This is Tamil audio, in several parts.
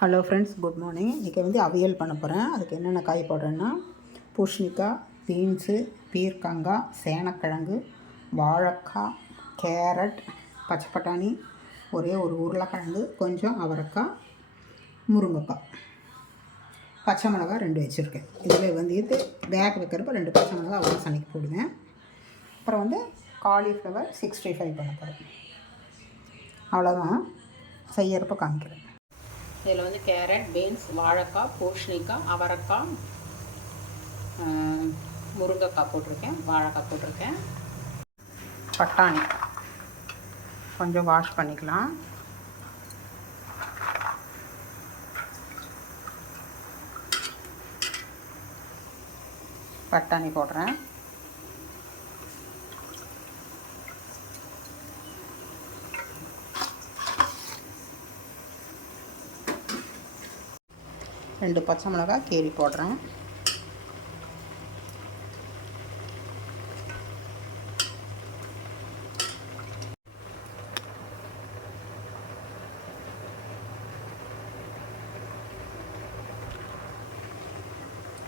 Hello friends, good morning. இன்றைக்கி வந்து அவியல் பண்ண போகிறேன். அதுக்கு என்னென்ன காய் போடுறேன்னா பூசணிக்காய், பீன்ஸு, பீர்க்கங்காய், சேனக்கிழங்கு, வாழைக்காய், கேரட், பச்சை பட்டாணி, ஒரே ஒரு உருளைக்கிழங்கு, கொஞ்சம் அவரைக்காய், முருங்கைக்காய், பச்சை மிளகா 2 வச்சுருக்கேன். இதில் வந்து பேக் வைக்கிறப்ப 2 பச்சை மிளகா அவ்வளோ சமைக்க போடுவேன். அப்புறம் வந்து காலிஃப்ளவர் 65 பண்ண போகிறேன். அவ்வளோதான், செய்யறப்ப காமிக்கிறேன். இதில் வந்து கேரட், பீன்ஸ், வாழைக்காய், பூசணிக்காய், அவரைக்காய், முருங்கைக்காய் போட்டிருக்கேன், வாழைக்காய் போட்டிருக்கேன். பட்டாணி கொஞ்சம் வாஷ் பண்ணிக்கலாம். பட்டாணி போடுறேன். ரெண்டு பச்சை மிளகாய் கீரி போடுறேன்.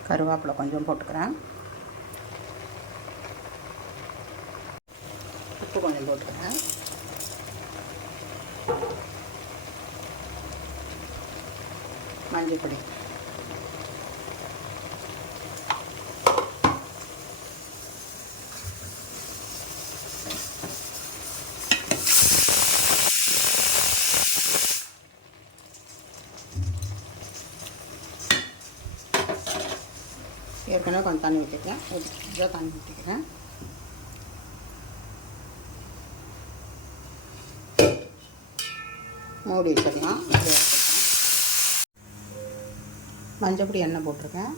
கருவேப்பிலை கொஞ்சம் போட்டுக்கிறேன். உப்பு கொஞ்சம் போட்டுக்கிறேன். மஞ்சள் பொடி, ஏற்கனவே கொஞ்சம் தண்ணி ஊற்றிக்கிறேன். கொஞ்சம் தண்ணி ஊற்றிக்கிறேன். மூடி வச்சிடலாம். மஞ்சப்பொடி எண்ணெய் போட்டிருக்கேன்.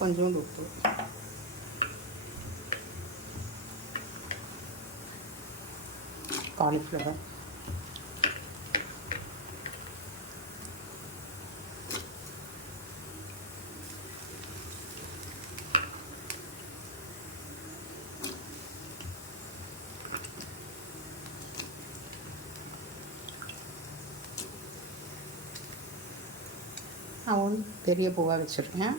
கொஞ்சோண்டு உப்பு, காலிஃப்ளவர், நான் பெரிய பூவாக வச்சுருக்கேன்.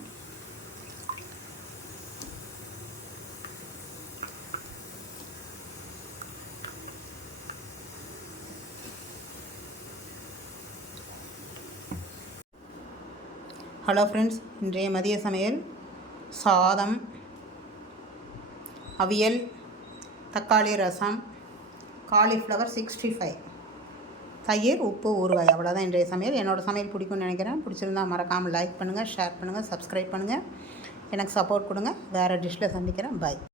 ஹலோ ஃப்ரெண்ட்ஸ், இன்றைய மதிய சமையல் சாதம், அவியல், தக்காளி ரசம், காலிஃப்ளவர் 65, தயிர், உப்பு, ஊறுகாய். அவ்வளோதான் இன்றைய சமையல். என்னோடய சமையல் பிடிக்கும்னு நினைக்கிறேன். பிடிச்சிருந்தால் மறக்காமல் லைக் பண்ணுங்கள், ஷேர் பண்ணுங்கள், சப்ஸ்கிரைப் பண்ணுங்கள். எனக்கு சப்போர்ட் கொடுங்க. வேறு டிஷ்ஷில் சந்திக்கிறேன். பாய்.